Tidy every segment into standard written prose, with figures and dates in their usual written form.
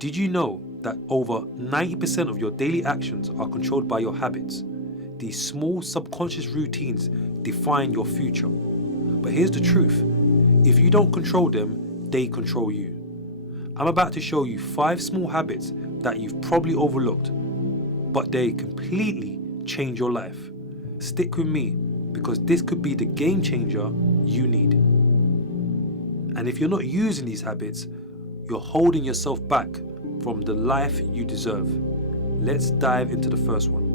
Did you know that over 90% of your daily actions are controlled by your habits? These small subconscious routines define your future. But here's the truth. If you don't control them, they control you. I'm about to show you 5 small habits that you've probably overlooked, but they completely change your life. Stick with me, because this could be the game changer you need. And if you're not using these habits, you're holding yourself back from the life you deserve. Let's dive into the first one.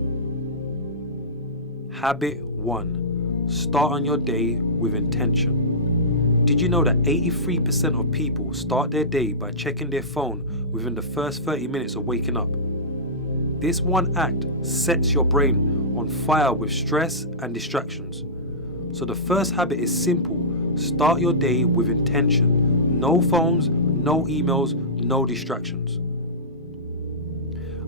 Habit 1. Start on your day with intention. Did you know that 83% of people start their day by checking their phone within the first 30 minutes of waking up? This one act sets your brain on fire with stress and distractions. So the first habit is simple. Start your day with intention. No phones, no emails, no distractions.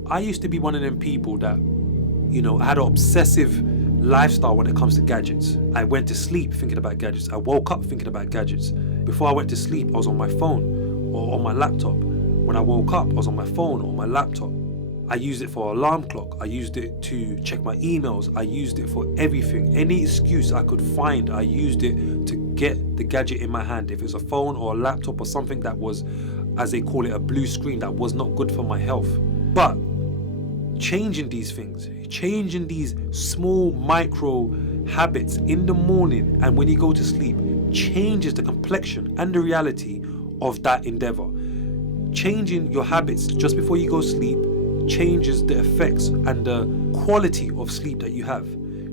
I used to be one of them people that, had an obsessive lifestyle when it comes to gadgets. I went to sleep thinking about gadgets. I woke up thinking about gadgets. Before I went to sleep, I was on my phone or on my laptop. When I woke up, I was on my phone or my laptop. I used it for alarm clock. I used it to check my emails. I used it for everything. Any excuse I could find, I used it to get the gadget in my hand. If it's a phone or a laptop or something that was, as they call it, a blue screen, that was not good for my health. But changing these things, changing these small micro habits in the morning and when you go to sleep changes the complexion and the reality of that endeavor. Changing your habits just before you go to sleep changes the effects and the quality of sleep that you have.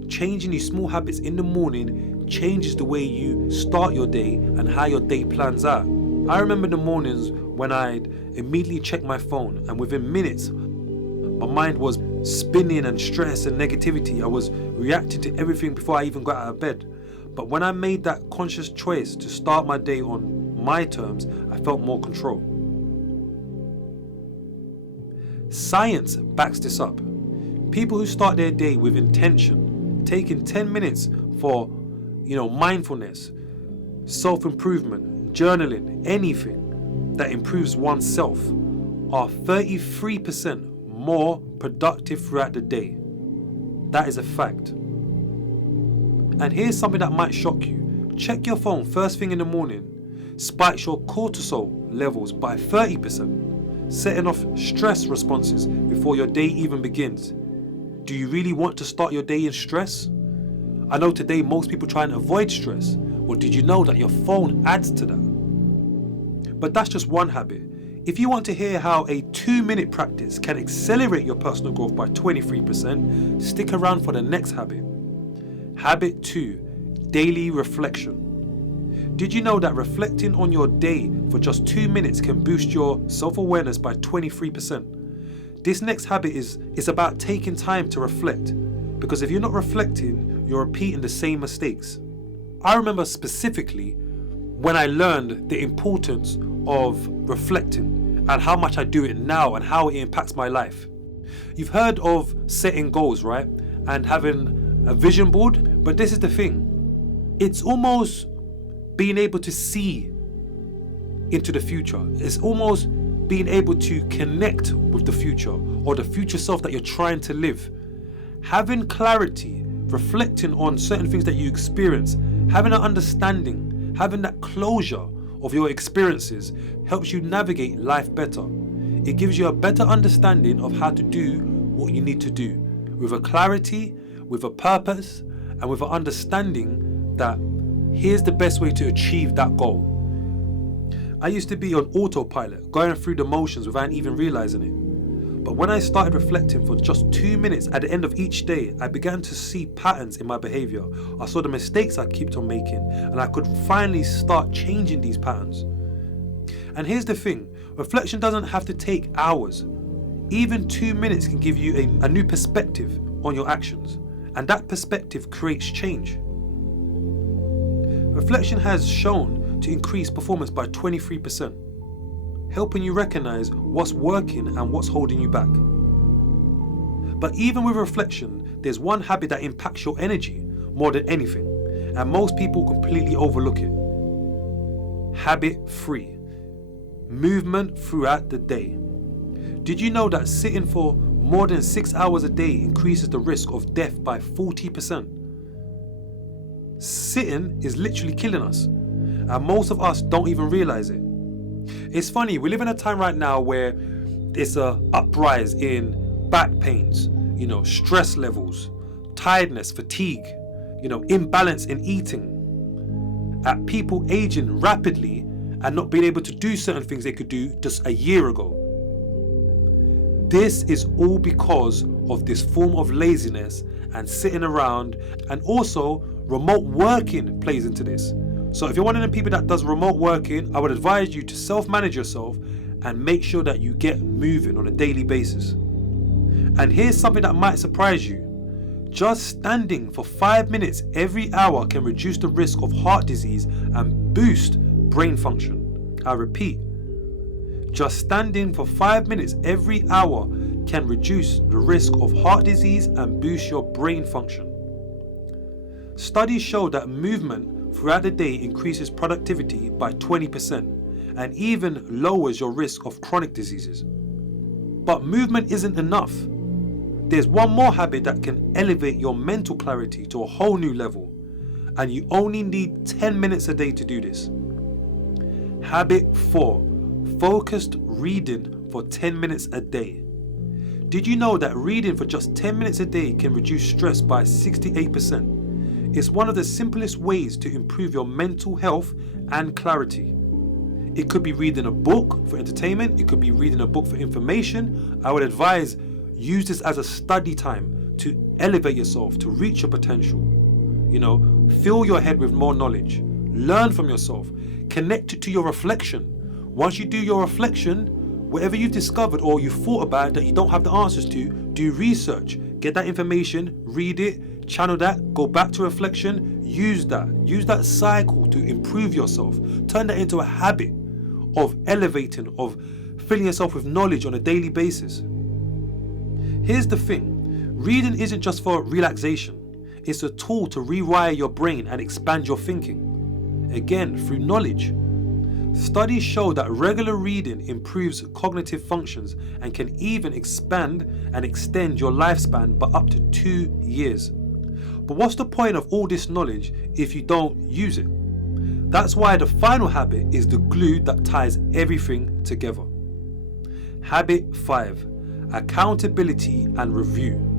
Changing these small habits in the morning changes the way you start your day and how your day plans out. I remember the mornings when I'd immediately check my phone and within minutes my mind was spinning and stress and negativity. I was reacting to everything before I even got out of bed. But when I made that conscious choice to start my day on my terms, I felt more control. Science backs this up. People who start their day with intention, taking 10 minutes for, mindfulness, self-improvement, journaling, anything that improves oneself, are 33% more productive throughout the day. That is a fact. And here's something that might shock you. Check your phone first thing in the morning spikes your cortisol levels by 30%, setting off stress responses before your day even begins. Do you really want to start your day in stress? I know today most people try and avoid stress. Well, did you know that your phone adds to that? But that's just one habit. If you want to hear how a 2-minute practice can accelerate your personal growth by 23%, stick around for the next habit. Habit 2, daily reflection. Did you know that reflecting on your day for just 2 minutes can boost your self-awareness by 23%? This next habit is about taking time to reflect, because if you're not reflecting, you're repeating the same mistakes. I remember specifically when I learned the importance of reflecting and how much I do it now and how it impacts my life. You've heard of setting goals, right? And having a vision board, but this is the thing. It's almost being able to see into the future. It's almost being able to connect with the future or the future self that you're trying to live. Having clarity, reflecting on certain things that you experience, having an understanding, having that closure of your experiences helps you navigate life better. It gives you a better understanding of how to do what you need to do with a clarity, with a purpose, and with an understanding that here's the best way to achieve that goal. I used to be on autopilot, going through the motions without even realizing it. But when I started reflecting for just 2 minutes at the end of each day, I began to see patterns in my behavior. I saw the mistakes I kept on making, and I could finally start changing these patterns. And here's the thing, reflection doesn't have to take hours. Even 2 minutes can give you a new perspective on your actions, and that perspective creates change. Reflection has shown to increase performance by 23%. Helping you recognize what's working and what's holding you back. But even with reflection, there's one habit that impacts your energy more than anything, and most people completely overlook it. Habit 3, movement throughout the day. Did you know that sitting for more than 6 hours a day increases the risk of death by 40%? Sitting is literally killing us, and most of us don't even realize it. It's funny, we live in a time right now where there's a uprise in back pains, stress levels, tiredness, fatigue, imbalance in eating, at people aging rapidly and not being able to do certain things they could do just a year ago. This is all because of this form of laziness and sitting around, and also remote working plays into this. So if you're one of the people that does remote working, I would advise you to self-manage yourself and make sure that you get moving on a daily basis. And here's something that might surprise you. Just standing for 5 minutes every hour can reduce the risk of heart disease and boost brain function. I repeat, just standing for 5 minutes every hour can reduce the risk of heart disease and boost your brain function. Studies show that movement throughout the day increases productivity by 20% and even lowers your risk of chronic diseases. But movement isn't enough. There's one more habit that can elevate your mental clarity to a whole new level, and you only need 10 minutes a day to do this. Habit 4. Focused reading for 10 minutes a day. Did you know that reading for just 10 minutes a day can reduce stress by 68%? It's one of the simplest ways to improve your mental health and clarity. It could be reading a book for entertainment, it could be reading a book for information. I would advise use this as a study time to elevate yourself, to reach your potential. Fill your head with more knowledge, learn from yourself, connect it to your reflection. Once you do your reflection, whatever you've discovered or you thought about that you don't have the answers to, do research, get that information, read it, channel that, go back to reflection, use that cycle to improve yourself. Turn that into a habit of elevating, of filling yourself with knowledge on a daily basis. Here's the thing, reading isn't just for relaxation, it's a tool to rewire your brain and expand your thinking. Again, through knowledge. Studies show that regular reading improves cognitive functions and can even expand and extend your lifespan by up to 2 years. But what's the point of all this knowledge if you don't use it? That's why the final habit is the glue that ties everything together. Habit 5. Accountability and review.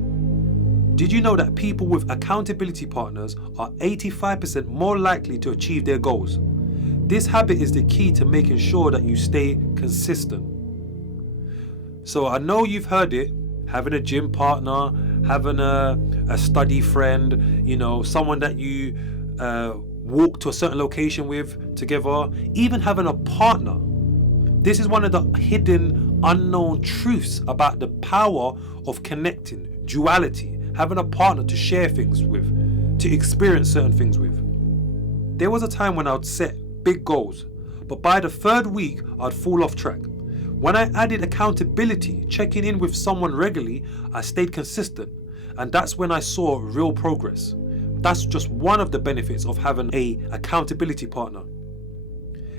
Did you know that people with accountability partners are 85% more likely to achieve their goals? This habit is the key to making sure that you stay consistent. So I know you've heard it, having a gym partner, having a study friend, someone that you walk to a certain location with together, even having a partner. This is one of the hidden, unknown truths about the power of connecting, duality, having a partner to share things with, to experience certain things with. There was a time when I'd set big goals, but by the 3rd week, I'd fall off track. When I added accountability, checking in with someone regularly, I stayed consistent, and that's when I saw real progress. That's just one of the benefits of having an accountability partner.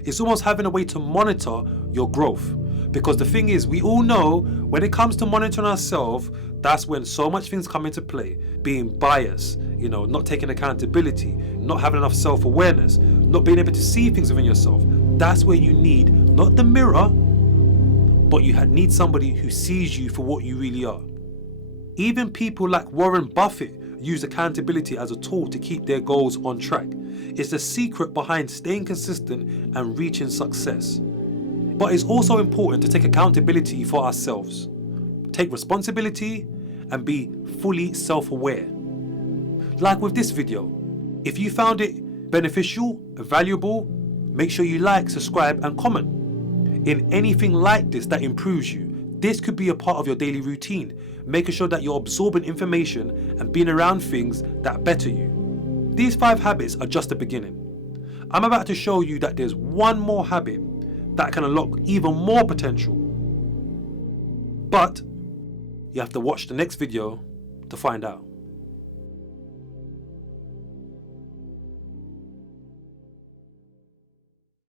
It's almost having a way to monitor your growth. Because the thing is, we all know when it comes to monitoring ourselves, that's when so much things come into play. Being biased, not taking accountability, not having enough self-awareness, not being able to see things within yourself. That's where you need not the mirror, but you need somebody who sees you for what you really are. Even people like Warren Buffett use accountability as a tool to keep their goals on track. It's the secret behind staying consistent and reaching success. But it's also important to take accountability for ourselves, take responsibility, and be fully self-aware. Like with this video, if you found it beneficial, valuable, make sure you like, subscribe, and comment. In anything like this that improves you, this could be a part of your daily routine, making sure that you're absorbing information and being around things that better you. These 5 habits are just the beginning. I'm about to show you that there's one more habit that can unlock even more potential. But you have to watch the next video to find out.